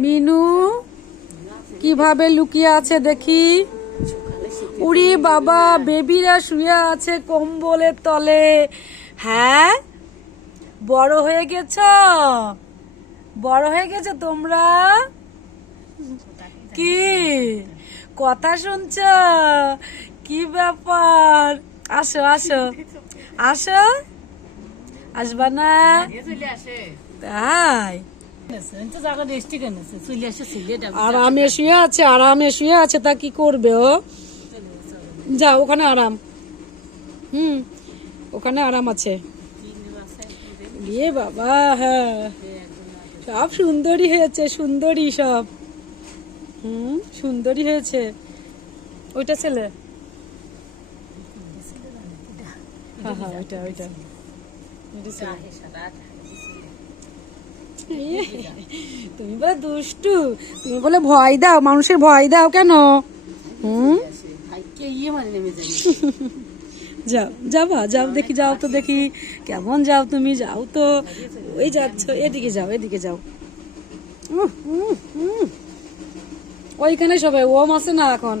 মিনু কিভাবে লুকিয়ে আছে দেখি। উড়ি বাবা, বেবিরা শুয়ে আছে কম্বলের তলে। হ্যাঁ, বড় হয়ে গেছ, বড় হয়ে গেছো তোমরা। কি কথা শুনছ? কি ব্যাপার? আসো আসো আসো, আসবা না? তাই আরামে শুয়ে আছে, আরামে শুয়ে আছে, তা কি করবে ও? যাও ওখানে আরাম। ওখানে আরাম আছে। ইয়ে বাবা, হ্যাঁ সব সুন্দরী হয়েছে, সুন্দরী সব। সুন্দরী হয়েছে। ওইটা ছেলে, হ্যাঁ হ্যাঁ ওইটা ওইটা তুমি বলে দুষ্টু, তুমি বলে ভয় দাও, মানুষের ভয় দাও কেন? যাও, যাবা, যাও দেখি, যাও তো দেখি কেমন যাও তুমি, যাও তো। ওই যাচ্ছ, এদিকে যাও, এদিকে যাও। ওইখানে সবাই ওম আছে না এখন,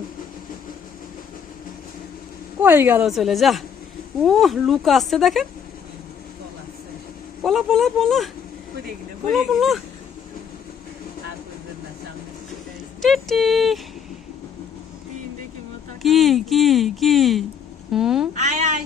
কই গেল চলে যা। লুক আসছে দেখেন, পলা পলা পলা পলা পলা। টিটি কি কি কি? আয় আয়।